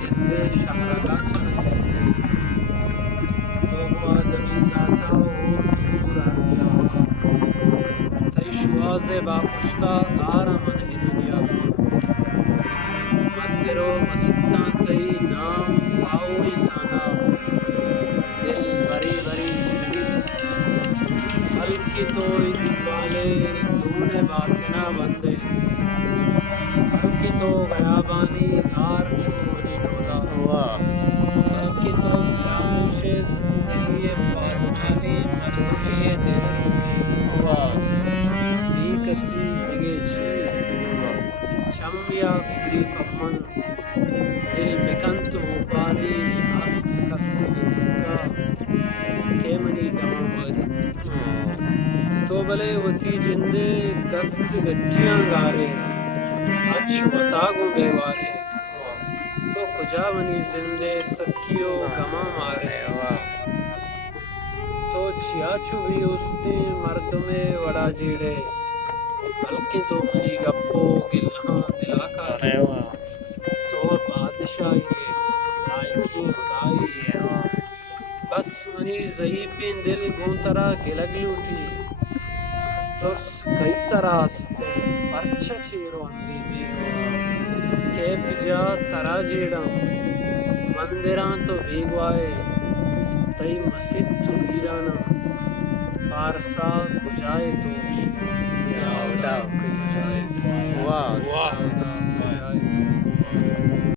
جندے شہرگاہ چلے تو آدمی ذاتا اور دور ارجا تی شواز با پشتا آرا من دنیا مندرو مسجدان تی نام پاؤ تانا دل بری بری جگت ہلکی تو دیوالے دون باطنا بندے ہلکی تو غیابانی یار چھوڑی ڈولا ہلکی تو فراموش زندگی پارچالی مردمی دل بی کسی دیگه چی چمبیا بگری پپن دل بکن تو پاری است کسی نزدیکا کہ منی گما ماری تو بلے وتی جندے دست گٹیاں گارے اچ وطاگوں بے وارے تو کجا منی زندے سکیو گما مارے تو چیا چوبی استے مردم وڑا جیڑے بلکہ تو منی گپو گلہاں دلا کارے تو بادشاہی لائکی خدائی بس منی ضعیفین دل گونترا گلگ لوٹی ترس کئی تراست پرچہ چیرو اندی بیگو کہ بجا ترا جیڑاں مندران تو بیگوائے تئی مسجد تو ویرانا پارسا کجائے تو یا خدا کجائے تو واہ